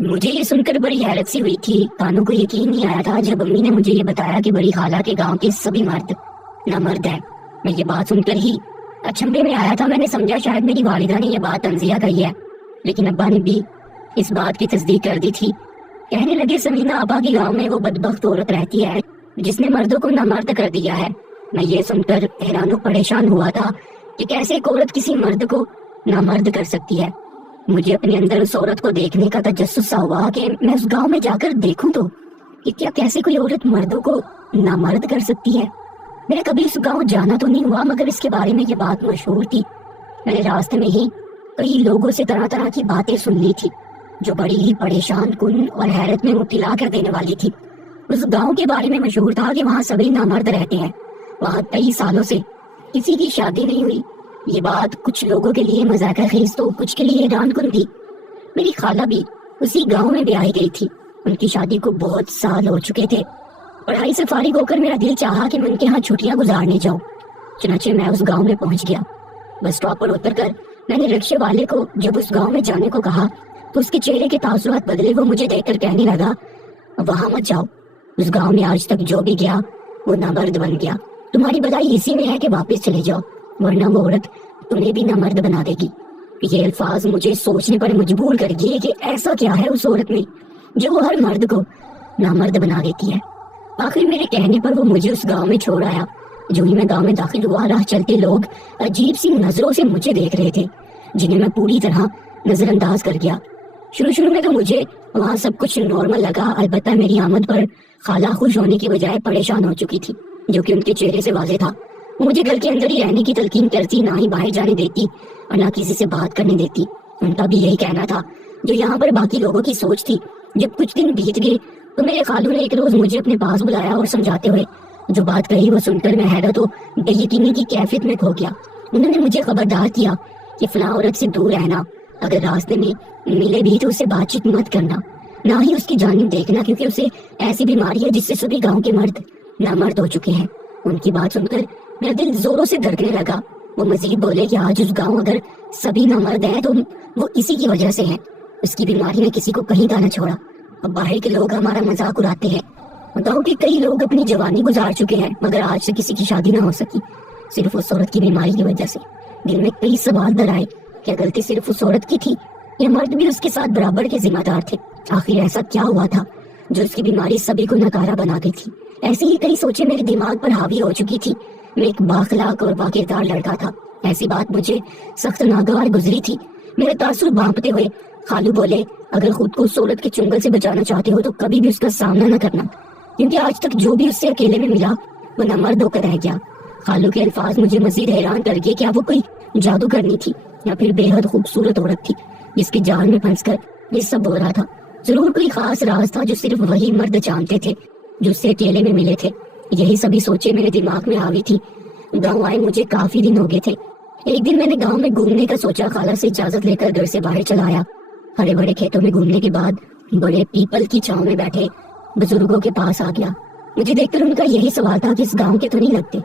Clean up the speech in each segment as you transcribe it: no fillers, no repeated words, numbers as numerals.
مجھے یہ سن کر بڑی حیرت سی ہوئی تھی. کانوں کو یقین نہیں آیا تھا جب امی نے مجھے یہ بتایا کہ بڑی خالہ کے گاؤں کے سبھی مرد نامرد ہیں. میں یہ بات سن کر ہی اچنبھے میں آیا تھا. میں نے سمجھا شاید میری والدہ نے یہ بات تنزیہ کہی ہے، لیکن ابا نے بھی اس بات کی تصدیق کر دی تھی. کہنے لگے سمینا آپا کے گاؤں میں وہ بدبخت عورت رہتی ہے جس نے مردوں کو نامرد کر دیا ہے. میں یہ سن کر حیران و پریشان ہوا تھا کہ کیسے ایک عورت کسی مرد کو نامرد کر سکتی ہے. مجھے اپنے اندر اس عورت کو دیکھنے کا تجسس سا ہوا کہ میں اس گاؤں میں جا کر دیکھوں تو کہ کیا کیسے کوئی عورت مردوں کو نامرد کر سکتی ہے. میرا کبھی اس گاؤں جانا تو نہیں ہوا، مگر اس کے بارے میں یہ بات مشہور تھی. میں نے راستے میں ہی کئی لوگوں سے طرح طرح کی باتیں سن لی تھی جو بڑی ہی پریشان کن اور حیرت میں مبتلا کر دینے والی تھی. اس گاؤں کے بارے میں مشہور تھا کہ وہاں سبھی نامرد رہتے ہیں. وہاں کئی سالوں سے کسی کی شادی نہیں ہوئی. یہ بات کچھ لوگوں کے لیے مذاق خیز تو کچھ کے لیے حیران کن تھی. میری خالہ بھی اسی گاؤں میں بیاہی گئی تھی. ان کی شادی کو بہت سال ہو چکے تھے. پڑھائی سے فارغ ہو کر میرا دل چاہا کہ میں ان کے ہاں چھٹیاں گزارنے جاؤں. چنانچہ میں اس گاؤں میں پہنچ گیا. بس اسٹاپ پر اتر کر میں نے رکشے والے کو جب اس گاؤں میں جانے کو کہا تو اس کے چہرے کے تاثرات بدلے. وہ مجھے دیکھ کر کہنے لگا وہاں مت جاؤ، اس گاؤں میں آج تک جو بھی گیا وہ نامرد بن گیا. تمہاری بھلائی اسی میں ہے کہ واپس چلے جاؤ، ورنہ وہ عورت تمہیں بھی نامرد بنا دے گی. یہ الفاظ مجھے سوچنے پر مجبور کر دیے کہ ایسا کیا ہے اس عورت میں جو وہ ہر مرد کو نامرد بنا دیتی ہے. آخر میرے کہنے پر وہ مجھے اس گاؤں میں چھوڑ آیا. جو ہی میں گاؤں میں داخل ہوا، راہ چلتے لوگ عجیب سی نظروں سے مجھے دیکھ رہے تھے جنہیں میں پوری طرح نظر انداز کر گیا. شروع میں تو مجھے وہاں سب کچھ نارمل لگا، البتہ میری آمد پر خالہ خوش ہونے کی بجائے پریشان ہو چکی تھی، جو کہ ان کے چہرے سے واضح تھا. وہ مجھے گھر کے اندر ہی رہنے کی تلقین کرتی، نہ ہی باہر جانے دیتی اور نہ کسی سے بات کرنے دیتی. ان کا بھی یہی کہنا تھا جو یہاں پر باقی لوگوں کی سوچ تھی. جب کچھ دن بیت گئے تو میرے خالو نے ایک روز مجھے اپنے پاس بلایا اور سمجھاتے ہوئے جو بات کہی وہ سن کر میں حیرت و بے یقینی کی کیفیت میں کھو گیا. انہوں نے مجھے خبردار کیا کہ فلاں عورت سے دور رہنا، اگر راستے میں ملے بھی تو اسے بات چیت مت کرنا، نہ ہی اس کی جانب دیکھنا کیونکہ اسے ایسی بیماری ہے جس سے سبھی گاؤں کے مرد نامرد ہو چکے ہیں. ان کی بات سن کر میرا دل زوروں سے دھڑکنے لگا. وہ مزید بولے کہ آج اس گاؤں اگر سبھی نامرد ہیں تو وہ اسی کی وجہ سے ہے. اس کی بیماری نے کسی کو کہیں کا نہ چھوڑا. اب باہر کے لوگ ہمارا مذاق اڑاتے ہیں. گاؤں کے کئی لوگ اپنی جوانی گزار چکے ہیں مگر آج سے کسی کی شادی نہ ہو سکی، صرف اس عورت کی بیماری کی وجہ سے. دل میں کئی سوال در آئے. کیا غلطی صرف اس عورت کی تھی یا مرد بھی اس کے ساتھ برابر کے ذمہ دار تھے؟ آخر ایسا کیا ہوا تھا جو اس کی بیماری سبھی کو ناکارہ بنا گئی تھی؟ ایسی ہی کئی سوچیں میرے دماغ پر حاوی ہو چکی تھی. میں ایک بااخلاق اور باکردار لڑکا تھا، ایسی بات مجھے سخت ناگوار گزری تھی. میرے تاثر بھانپتے ہوئے خالو بولے اگر خود کو اس عورت کے چنگل سے بچانا چاہتے ہو تو کبھی بھی اس کا سامنا نہ کرنا، کیونکہ آج تک جو بھی اس سے اکیلے میں ملا وہ نامرد ہو کر رہ گیا. خالو کے الفاظ مجھے مزید حیران کر گئے. کیا وہ کوئی جادو کرنی تھی یا پھر بے حد خوبصورت عورت تھی جس کے جال میں پھنس کر یہ سب ہو رہا تھا؟ ضرور کوئی خاص راز تھا جو صرف وہی مرد جانتے تھے جو اس سے اکیلے میں ملے تھے. یہی سبھی سوچیں میرے دماغ میں حاوی تھی. گاؤں آئے مجھے کافی دن ہو گئے تھے. ایک دن میں نے گاؤں میں گھومنے کا سوچا. خالہ سے اجازت لے کر گھر سے باہر چلا آیا. ہرے بڑے کھیتوں میں گھومنے کے بعد بڑے پیپل کی چھاؤں میں بیٹھے بزرگوں کے پاس آ گیا. مجھے دیکھ کر ان کا یہی سوال تھا کہ اس گاؤں کے تو نہیں لگتے.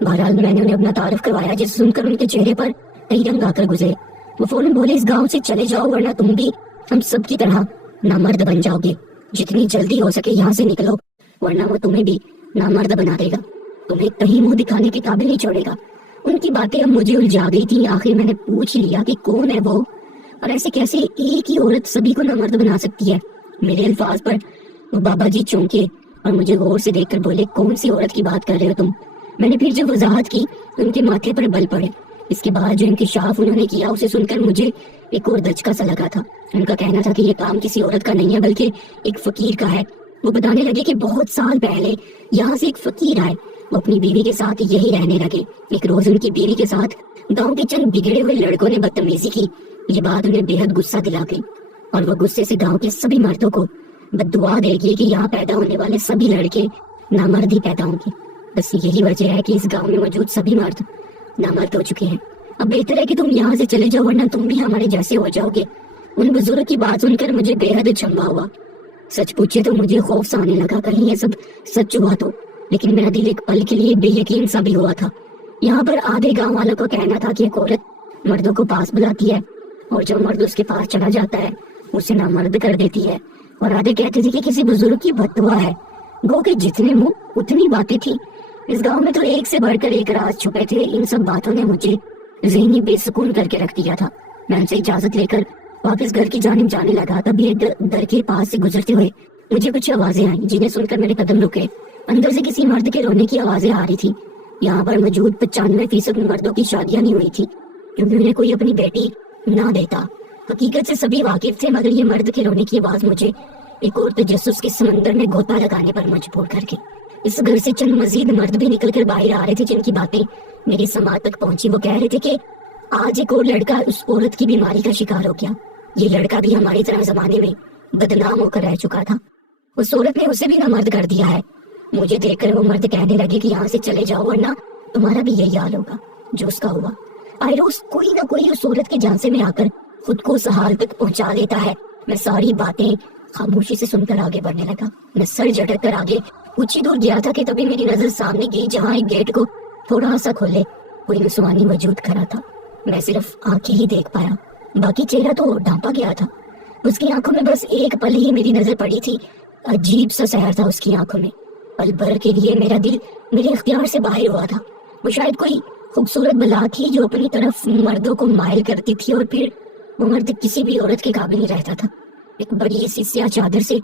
بہرحال میں نے انہیں اپنا تعارف کروایا جس سن کر ان کے چہرے پر کئی رنگ آ کر گزرے. وہ فوراً بولے اس گاؤں سے چلے جاؤ ورنہ تم بھی ہم سب کی طرح نامرد بن جاؤ گے. جتنی جلدی ہو سکے یہاں سے نکلو ورنہ وہ تمہیں بھی نامرد بنا دے گا، تمہیں کہیں منہ دکھانے کے قابل نہیں چھوڑے گا. ان کی باتیں اب مجھے الجھا گئی تھی. آخر میں نے پوچھ لیا کہ کون ہے وہ اور ایسے کیسے ایک ہی عورت سبھی کو نامرد بنا سکتی ہے. میرے الفاظ پر وہ بابا جی چونکے اور مجھے غور سے دیکھ کر بولے کون سی عورت کی بات کر رہے ہو تم؟ میں نے پھر جب وضاحت کی ان کے ماتھے پر بل پڑے. اس کے بعد جو انکشاف انہوں نے کیا اسے سن کر مجھے ایک اور دھچکا سا لگا تھا. ان کا کہنا تھا کہ یہ کام کسی عورت کا نہیں ہے بلکہ ایک فقیر کا ہے. وہ بتانے لگے کہ بہت سال پہلے یہاں سے ایک فقیر آئے، وہ اپنی بیوی کے ساتھ یہی رہنے لگے. ایک روز ان کی بیوی کے ساتھ گاؤں کے چند بگڑے ہوئے لڑکوں نے بدتمیزی کی. یہ بات انہیں بے حد غصہ دلا گئی اور وہ غصے سے گاؤں کے سبھی مردوں کو بددعا دے گی کہ یہاں پیدا ہونے والے سبھی لڑکے نامرد ہی پیدا ہوں گے. بس یہی وجہ ہے کہ اس گاؤں میں موجود سبھی مرد نامرد ہو چکے ہیں. اب بہتر ہے کہ تم یہاں سے چلے جاؤ ورنہ تم بھی ہمارے جیسے ہو جاؤ گے. ان بزرگ کی بات سن کر مجھے بے حد اچنبھا ہوا. سچ پوچھے تو مجھے خوف سا آنے لگا کہیں یہ سب سچ ہوا تو، لیکن میرا دل ایک پل کے لیے بے یقین سا بھی ہوا تھا. یہاں پر آدھے گاؤں والوں کو کہنا تھا کہ ایک عورت مردوں کو پاس بلاتی ہے اور جو مرد اس کے پاس چلا جاتا ہے اسے نامرد کر دیتی ہے، اور آدھے کہتے تھے کہ کسی بزرگ کی بد دعا ہے۔ گو کہ جتنے منہ اتنی باتیں تھی۔ اس گاؤں میں تو ایک سے بڑھ کر ایک راز چھپے تھے۔ ان سب باتوں نے مجھے ذہنی بے سکون کر کے رکھ دیا تھا۔ میں ان سے اجازت لے کر واپس گھر کی جانب جانے لگا، تبھی ایک در کے پاس سے گزرتے ہوئے مجھے کچھ آوازیں آئیں، جنہیں سن کر میرے قدم رکے۔ اندر سے کسی مرد کے رونے کی آوازیں آ رہی تھی۔ یہاں پر موجود 95% مردوں کی شادیاں نہیں ہوئی تھی، کیونکہ انہیں کوئی اپنی بیٹی نہ دیتا۔ حقیقت سے سبھی واقف تھے، مگر یہ مرد کے رونے کی آواز مجھے ایک اور تجسس کے سمندر میں غوطہ لگانے پر مجبور کر کے۔ اس گھر سے چند مزید مرد بھی نکل کر باہر آ رہے تھے، جن کی باتیں میری سماعت تک پہنچی۔ وہ کہہ رہے تھے کہ آج ایک اور لڑکا اس عورت کی بیماری کا شکار ہو گیا۔ یہ لڑکا بھی ہماری طرح زمانے میں بدنام ہو کر رہ چکا تھا۔ اس عورت نے اسے بھی نامرد کر دیا ہے۔ مجھے دیکھ کر وہ مرد کہنے لگے کہ یہاں سے چلے جاؤ، ورنہ تمہارا بھی یہی حال ہوگا جو اس کا ہوا۔ آئے روز کوئی نہ کوئی اس عورت کے جانسے میں آ کر خود کو اس حال تک پہنچا دیتا ہے۔ میں ساری باتیں خاموشی سے سن کر آگے بڑھنے لگا۔ میں سر جھٹک کر آگے کچھ ہی دور گیا تھا کہ تبھی میری نظر سامنے گئی، جہاں ایک گیٹ کو تھوڑا سا کھولے کوئی نسوانی وجود کھڑا تھا۔ میں صرف آنکھیں ہی دیکھ پایا، باقی چہرہ تو ڈھانپا گیا تھا۔ اس کی آنکھوں میں بس ایک پل ہی میری نظر پڑی تھی۔ عجیب سا سحر تھا اس کی آنکھوں میں۔ پل بھر کے لیے میرا دل میرے اختیار سے باہر ہوا تھا۔ وہ شاید کوئی خوبصورت بلا تھی جو اپنی طرف مردوں کو مائل کرتی تھی، اور پھر وہ مرد کسی بھی عورت کے قابل نہیں رہتا تھا۔ ایک بڑی سی سیاہ چادر سے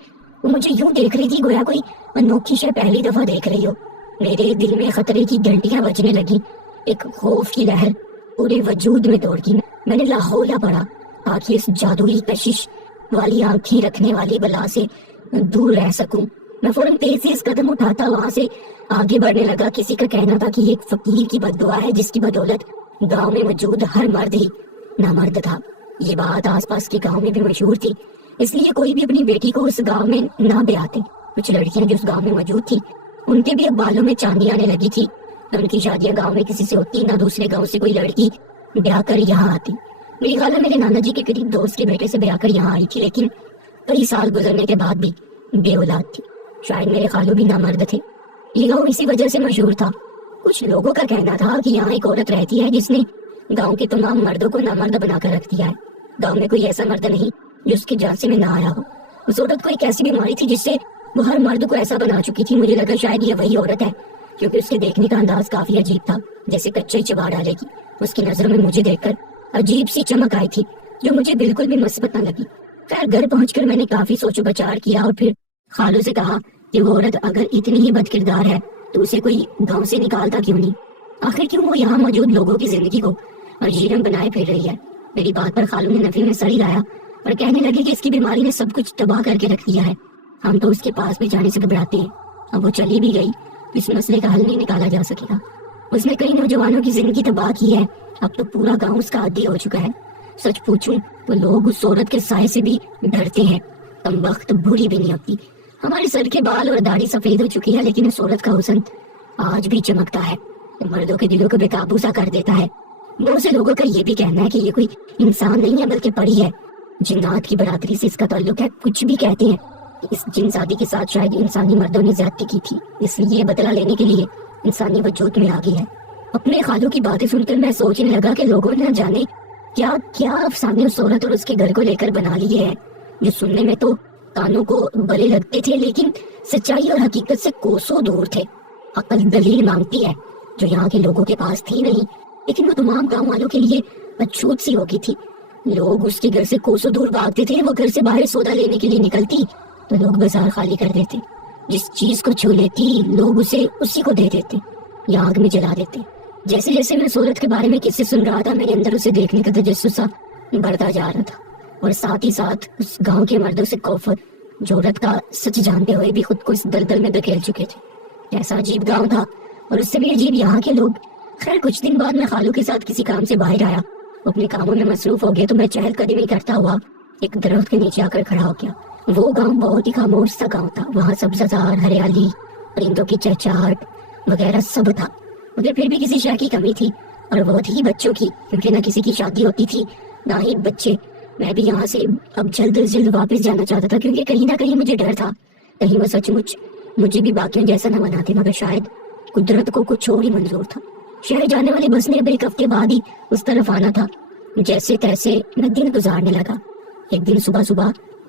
وہ مجھے یوں دیکھ رہی تھی گویا کوئی انوکھی شے پہلی دفعہ دیکھ رہی ہو۔ میرے دل میں خطرے کی گھنٹیاں بجنے لگی، ایک خوف کی لہر پورے وجود میں دوڑ گئی۔ میں نے لاہولا پڑا تاکہ اس جادوئی کشش والی آنکھیں رکھنے والی بلا سے دور رہ سکوں۔ میں فوراً تیز سے اس قدم اٹھاتا وہاں سے آگے بڑھنے لگا۔ کسی کا کہنا تھا کہ یہ ایک فقیر کی بد دعا ہے، جس کی بدولت گاؤں میں موجود ہر مرد ہی نامرد تھا۔ یہ بات آس پاس کے گاؤں میں بھی مشہور تھی، اس لیے کوئی بھی اپنی بیٹی کو اس گاؤں میں نہ بیاتے۔ کچھ لڑکیاں جو اس گاؤں میں موجود تھی، ان کے بھی اب بالوں میں چاندی آنے لگی تھی۔ ان کی شادیاں گاؤں میں کسی سے ہوتی، نہ دوسرے گاؤں سے کوئی لڑکی بیاہ کر یہاں آتی۔ میری خالہ میرے نانا جی کے قریب دوست کے بیٹے سے بیاہ کر یہاں آئی تھی، لیکن کئی سال گزرنے کے بعد بھی بے اولاد تھی۔ شاید میرے خالو بھی نامرد تھے۔ یہ گاؤں اسی وجہ سے مشہور تھا۔ کچھ لوگوں کا کہنا تھا کہ یہاں ایک عورت رہتی ہے جس نے گاؤں کے تمام مردوں کو نامرد بنا کر رکھ دیا ہے۔ گاؤں میں کوئی ایسا مرد نہیں جو اس کے جانسے میں نہ آیا ہو۔ اس عورت کو ایک ایسی بیماری تھی جس سے وہ ہر مرد کو ایسا بنا چکی تھی۔ مجھے لگا شاید یہ وہی عورت ہے، کیونکہ اس کے دیکھنے کا انداز کافی عجیب تھا، جیسے کچے ہی چبا ڈالے گی۔ اس کی نظروں میں مجھے دیکھ کر عجیب سی چمک آئی تھی جو مجھے بالکل بھی مثبت نہ لگی۔ خیر گھر پہنچ کر میں نے کافی سوچ و بچار کیا، اور پھر خالو سے کہا کہ وہ عورت اگر اتنی ہی بد کردار ہے تو اسے کوئی گاؤں سے نکالتا کیوں نہیں؟ آخر کیوں وہ یہاں موجود لوگوں کی زندگی کو اجیرن بنائے پھر رہی ہے؟ میری بات پر خالو نے نفی میں سر ہلایا اور کہنے لگے کہ اس کی بیماری نے سب کچھ تباہ کر کے رکھ دیا ہے، ہم تو اس کے پاس بھی جانے سے گھبراتے ہیں۔ اب وہ چلی بھی گئی تو اس مسئلے کا حل نہیں نکالا جا سکے گا۔ اس نے کئی نوجوانوں کی زندگی تباہ کی ہے، اب تو پورا گاؤں اس کا عادی ہو چکا ہے۔ سچ پوچھوں تو لوگ اس عورت کے سائے سے بھی ڈرتے ہیں۔ کم وقت بوڑھی بھی نہیں ہوتی، ہمارے سر کے بال اور داڑھی سفید ہو چکی ہے، لیکن اس عورت کا حسن آج بھی چمکتا ہے، مردوں کے دلوں کو بے قابو سا کر دیتا ہے۔ بہت سے لوگوں کا یہ بھی کہنا ہے کہ یہ کوئی انسان نہیں ہے بلکہ پری ہے، جنات کی برادری سے اس کا تعلق ہے۔ کچھ بھی کہتے ہیں اس جن زادی کے ساتھ شاید انسانی مردوں نے زیادتی کی تھی، اس لیے یہ بدلہ لینے کے لیے انسانی وجود میں آ گئی ہے۔ اپنے خالوں کی باتیں سن کر میں سوچنے لگا کہ لوگوں نے جانے کیا کیا افسانے اس عورت اور اس کے گھر کو لے کر بنا لیے ہیں، جو سننے میں تو کانوں کو بڑے لگتے تھے لیکن سچائی اور حقیقت سے کوسوں دور تھے۔ عقل دلیل مانگتی ہے جو یہاں کے لوگوں کے پاس تھی نہیں، لیکن وہ تمام گاؤں والوں کے لیے اچھوت سی ہو گئی تھی۔ لوگ اس کے گھر سے کوسوں دور بھاگتے تھے، وہ گھر سے باہر سودا لینے کے لیے نکلتی تو لوگ بازار خالی کر دیتے، جس چیز کو چھو لیتی لوگ اسے اسی کو دے دیتے یا آگ میں جلا دیتے۔ جیسے جیسے میں صورت کے بارے میں کسی سن رہا تھا، میرے اندر اسے دیکھنے کا تجسس بڑھتا جا رہا تھا، اور ساتھ ہی ساتھ اس گاؤں کے مردوں سے کوفت جو عورت کا سچ جانتے ہوئے بھی خود کو اس دلدل میں دھکیل چکے تھے۔ کیسا عجیب گاؤں تھا، اور اس سے بھی عجیب یہاں کے لوگ۔ خیر کچھ دن بعد میں خالو کے ساتھ کسی کام سے باہر آیا، اپنے کاموں میں مصروف ہو گئے تو میں چہل قدمی کرتا ہوا ایک درخت کے نیچے آ کر کھڑا ہو گیا۔ وہ گاؤں بہت ہی خاموش سا گاؤں تھا، وہاں سبززار، ہریالی، پرندوں کی چہچہاہٹ وغیرہ سب تھا، مگر پھر بھی کسی شے کی کمی تھی، اور بہت ہی بچوں کی، کیونکہ نہ کسی کی شادی ہوتی تھی نہ ہی بچے۔ میں بھی یہاں سے اب جلد از جلد واپس جانا چاہتا تھا، کیونکہ کہیں نہ کہیں مجھے ڈر تھا کہیں وہ سچ مچ مجھے بھی باقیوں جیسا نہ بناتے، مگر شاید قدرت کو کچھ اور ہی منظور تھا۔ شہر جانے والے بس نے اب ایک ہفتے بعد ہی اس طرف آنا تھا۔ جیسے تیسے میں دن گزارنے لگا۔ ایک دن صبح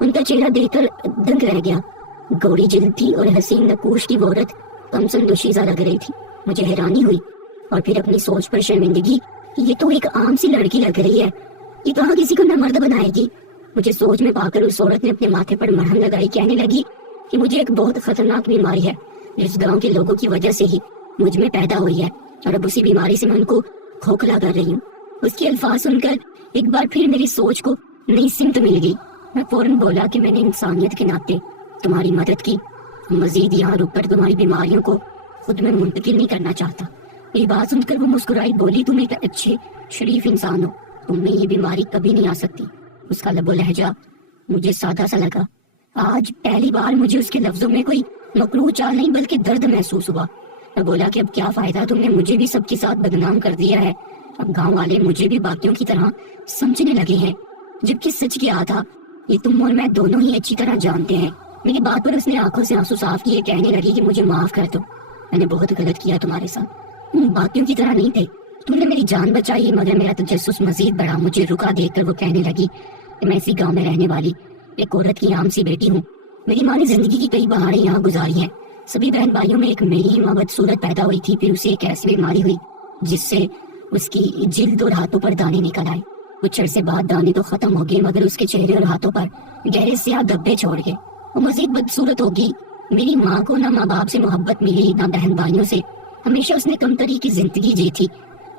ان کا چہرہ دیکھ کر دنگ رہ گیا۔ گوڑی جلد تھی اور حسین نقوش کی وہ عورت کمسن دوشیزہ لگ رہی تھی۔ مجھے حیرانی ہوئی اور پھر اپنی سوچ پر شرمندگی کہ یہ تو ایک عام سی لڑکی لگ رہی ہے، یہ کہاں کسی کو نامرد بنائے گی۔ مجھے سوچ میں پا کر اس عورت نے اپنے ماتھے پر مرہم لگائی، کہنے لگی کہ مجھے ایک بہت خطرناک بیماری ہے جس گاؤں کے لوگوں کی وجہ سے ہی مجھ میں پیدا ہوئی ہے، اور اب اسی بیماری سے میں ان کو کھوکھلا کر رہی ہوں۔ اس کے الفاظ سن کر ایک بار پھر میری سوچ کو نئی سمت مل گئی۔ میں فوراً بولا کہ میں نے انسانیت کے ناطے تمہاری مدد کی، مزید یہاں رک کر تمہاری بیماریوں کو خود میں منتقل نہیں کرنا چاہتا۔ میری بات سن کر وہ مسکرائی، بولی تم ایک اچھے شریف انسان ہو، تم میں یہ بیماری کبھی نہیں آ سکتی۔ اس کا لب و لہجہ مجھے سادہ سا لگا۔ آج پہلی بار مجھے اس کے لفظوں میں کوئی مکروہ چال نہیں بلکہ درد محسوس ہوا۔ میں بولا کہ اب کیا فائدہ، تم نے مجھے بھی سب کے ساتھ بدنام کر دیا ہے، اب گاؤں والے مجھے بھی باقیوں کی طرح سمجھنے لگے ہیں، جبکہ سچ کیا تھا یہ تم اور میں دونوں ہی اچھی طرح جانتے ہیں۔ میری بات پر اس نے آنکھوں سے آنسو صاف کیے، کہنے لگی کہ مجھے معاف کر دو، میں نے بہت غلط کیا تمہارے ساتھ، تم باقیوں کی طرح نہیں تھے، تم نے میری جان بچائی۔ مگر میرا تجسس مزید بڑھا، مجھے رکا دیکھ کر وہ کہنے لگی کہ میں اسی گاؤں میں رہنے والی ایک عورت کی عام سی بیٹی ہوں، میری ماں نے زندگی کی کئی بہاریں یہاں گزاری ہیں، سبھی بہن بھائیوں میں ایک میری ماں بدصورت پیدا ہوئی تھی، پھر اسے ایک ایسی بیماری ہوئی جس سے اس کی جلد اور ہاتھوں پر دانے نکل آئے۔ کچھ عرصے بعد دانے تو ختم ہو گئے مگر اس کے چہرے اور ہاتھوں پر گہرے سیاہ دھبے چھوڑ گئے۔ وہ مزید بدصورت ہوگی۔ میری ماں کو نہ ماں باپ سے محبت ملی نہ بہن بھائیوں سے، ہمیشہ اس نے کمتری کی زندگی جی تھی۔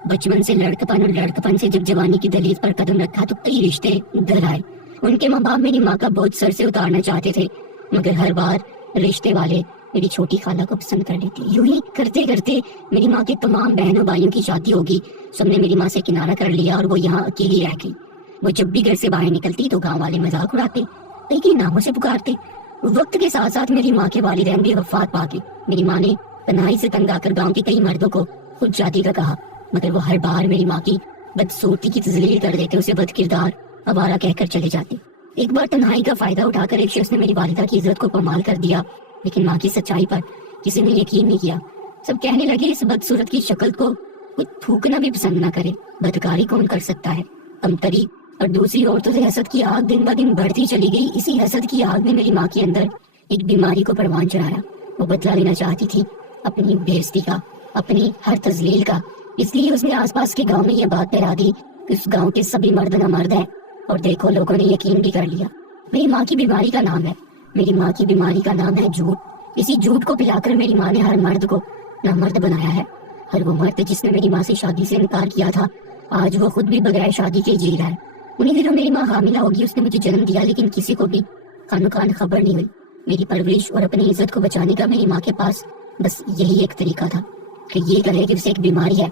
بچپن سے لڑکپن اور لڑکپن سے جب جوانی کی دہلیز پر قدم رکھا تو کئی رشتے ادھر آئے۔ ان کے ماں باپ میری ماں کا بوجھ سر سے اتارنا چاہتے تھے مگر ہر بار رشتے والے میری چھوٹی خالہ کو پسند کر لیتے۔ یوں ہی کرتے کرتے میری ماں کے تمام بہنوں بھائیوں کی شادی ہوگی، سب نے میری ماں سے کنارہ کر لیا اور وہ یہاں اکیلی رہ گئی۔ وہ جب بھی گھر سے باہر نکلتی تو گاؤں والے مذاق اڑاتے، کئی ناموں سے پکارتے۔ وقت کے ساتھ ساتھ میری ماں کے والدین بھی وفات پا گئے۔ میری ماں نے تنہائی سے تنگ آ کر گاؤں کے کئی مردوں کو خود شادی کا کہا مگر وہ ہر بار میری ماں کی بدصورتی کی تذلیل کر دیتے، اسے بد کردار آوارہ کہہ کر چلے جاتے۔ ایک بار تنہائی کا فائدہ اٹھا کر ایک شخص نے میری والدہ کی عزت کو پامال کر دیا، لیکن ماں کی سچائی پر کسی نے یقین نہیں کیا۔ سب کہنے لگے اس بدصورت کی شکل کو کوئی تھوکنا بھی پسند نہ کرے، بدکاری کون کر سکتا ہے، کمتری اور دوسری عورتوں سے حسد کی آگ دن بدن بڑھتی چلی گئی۔ اسی حسد کی آگ نے میری ماں کے اندر ایک بیماری کو پروان چڑھایا۔ وہ بدلہ لینا چاہتی تھی اپنی بے عزتی کا، اپنی ہر تذلیل کا، اس لیے اس نے آس پاس کے گاؤں میں یہ بات پھیلا دی کہ اس گاؤں کے سبھی مرد نامرد ہیں، اور دیکھو لوگوں نے یقین بھی کر لیا۔ میری ماں کی بیماری کا نام ہے، میری ماں کی بیماری کا نام ہے جھوٹ۔ اسی جھوٹ کو پلا کر میری ماں نے ہر مرد کو نامرد بنایا ہے۔ ہر وہ مرد جس نے میری ماں سے شادی سے انکار کیا تھا آج وہ خود بھی بغیر شادی کے جی رہا ہے۔ انہیں دنوں میری ماں حاملہ ہوگی، اس نے مجھے جنم دیا لیکن کسی کو بھی خانو خان خبر نہیں ہوئی۔ میری پرورش اور اپنی عزت کو بچانے کا میری ماں کے پاس بس یہی ایک طریقہ تھا کہ یہ کہے کہ اسے ایک بیماری ہے،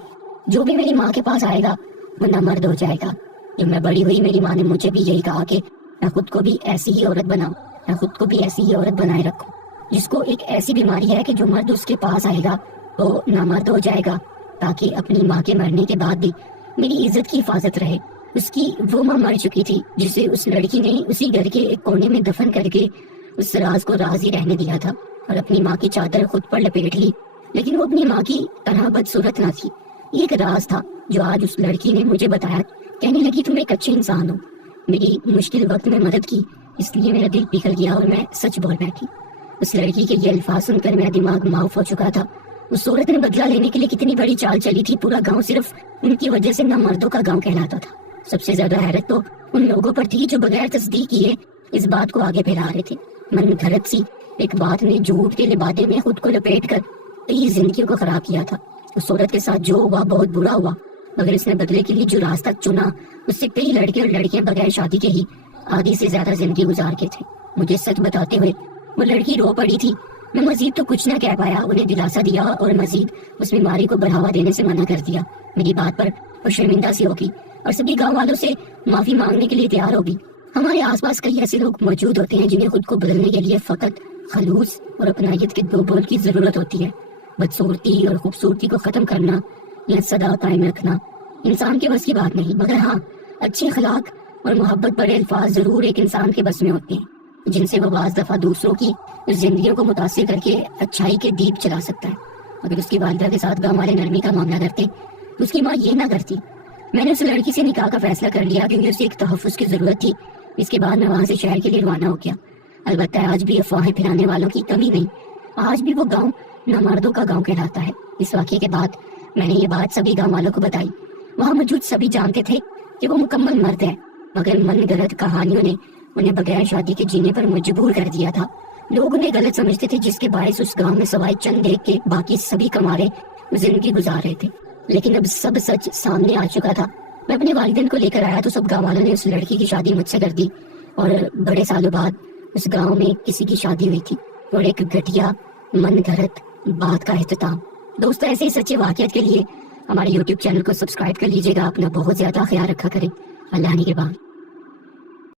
جو بھی میری ماں کے پاس آئے گا وہ نامرد ہو جائے گا۔ جب میں بڑی ہوئی میری ماں نے مجھے بھی یہی کہا کہ میں خود کو بھی ایسی ہی عورت بناؤں، میں خود کو بھی ایسی ہی عورت بنائے رکھوں جس کو ایک ایسی بیماری ہے کہ جو مرد اس کے پاس آئے گا وہ نامرد ہو جائے گا، تاکہ اپنی ماں کے مرنے کے بعد بھی میری عزت کی حفاظت رہے۔ اس کی وہ ماں مر چکی تھی جسے اس لڑکی نے اسی گھر کے ایک کونے میں دفن کر کے اس راز کو راز ہی رہنے دیا تھا اور اپنی ماں کی چادر خود پر لپیٹ لی، لیکن وہ اپنی ماں کی طرح بدصورت نہ تھی۔ یہ ایک راز تھا جو آج اس لڑکی نے مجھے بتایا۔ کہنے لگی تم ایک اچھے انسان ہو، میری مشکل وقت میں مدد کی، اس لیے میرا دل پگھل گیا اور میں سچ بول بیٹھی۔ اس لڑکی کے یہ الفاظ سن کر میرا دماغ معاف ہو چکا تھا۔ اس عورت نے بدلہ لینے کے لیے کتنی بڑی چال چلی تھی، پورا گاؤں صرف ان کی وجہ سے نامردوں کا گاؤں کہلاتا تھا۔ سب سے زیادہ حیرت تو ان لوگوں پر تھی جو بغیر تصدیق کیے اس بات کو آگے پھیلا رہے تھے۔ من گھڑت سی ایک بات نے جھوٹ کے لبادے میں خود کو لپیٹ کر کئی زندگیوں کو خراب کیا تھا۔ اس عورت کے ساتھ جو ہوا بہت برا ہوا، مگر اس نے بدلے کے لیے جو راستہ چنا اس سے کئی لڑکے اور لڑکیاں بغیر شادی کے ہی آدھی سے زیادہ زندگی گزار کے تھے۔ مجھے سچ بتاتے ہوئے وہ لڑکی رو پڑی تھی۔ میں مزید تو کچھ نہ کہہ پایا، انہیں دلاسا دیا اور مزید اس بیماری کو بڑھاوا دینے سے منع کر دیا۔ میری بات پر وہ شرمندہ سی ہوگی اور سبھی گاؤں والوں سے معافی مانگنے کے لیے تیار ہوگی۔ ہمارے آس پاس کئی ایسے لوگ موجود ہوتے ہیں جنہیں خود کو بدلنے کے لیے فقط خلوص اور اپنائیت کے دو بول کی ضرورت ہوتی ہے۔ بدصورتی اور خوبصورتی کو ختم کرنا یا سدا قائم رکھنا انسان کے بس کی بات نہیں، مگر ہاں اچھے اخلاق اور محبت بڑے الفاظ ضرور ایک انسان کے بس میں ہوتے ہیں، جن سے وہ بعض دفعہ دوسروں کی زندگیوں کو متاثر کر کے اچھائی کے دیپ چلا سکتا ہے۔ اگر اس کی والدہ کے ساتھ گاؤں والے نرمی کا معاملہ کرتے تو اس کی ماں یہ نہ کرتی۔ میں نے اس لڑکی سے نکاح کا فیصلہ کر لیا کیونکہ اسے ایک تحفظ کی ضرورت تھی۔ اس کے بعد میں وہاں سے شہر کے لیے روانہ ہو گیا۔ البتہ آج بھی افواہیں پھیلانے والوں کی کمی نہیں، آج بھی وہ گاؤں نامردوں کا گاؤں کہلاتا ہے۔ اس واقعے کے بعد میں نے یہ بات سبھی گاؤں والوں کو بتائی۔ وہاں موجود سبھی جانتے تھے کہ وہ مکمل مرد ہے، مگر من گھڑت کہانیوں نے انہیں بغیر شادی کے جینے پر مجبور کر دیا تھا۔ لوگ انہیں غلط سمجھتے تھے، جس کے باعث اس گاؤں میں سوائے چند ایک کے باقی سبھی کمارے زندگی گزار رہے تھے۔ لیکن اب سب سچ سامنے آ چکا تھا۔ میں اپنے والدین کو لے کر آیا تو سب گاؤں والوں نے اس لڑکی کی شادی مجھ سے کر دی، اور بڑے سالوں بعد اس گاؤں میں کسی کی شادی ہوئی تھی، اور ایک گھٹیا من گھڑت بات کا اختتام۔ دوستو، ایسے ہی سچے واقعات کے لیے ہمارے YouTube چینل کو سبسکرائب کر لیجیے گا۔ اپنا بہت زیادہ خیال رکھا کریں۔ اللہ نگہبان۔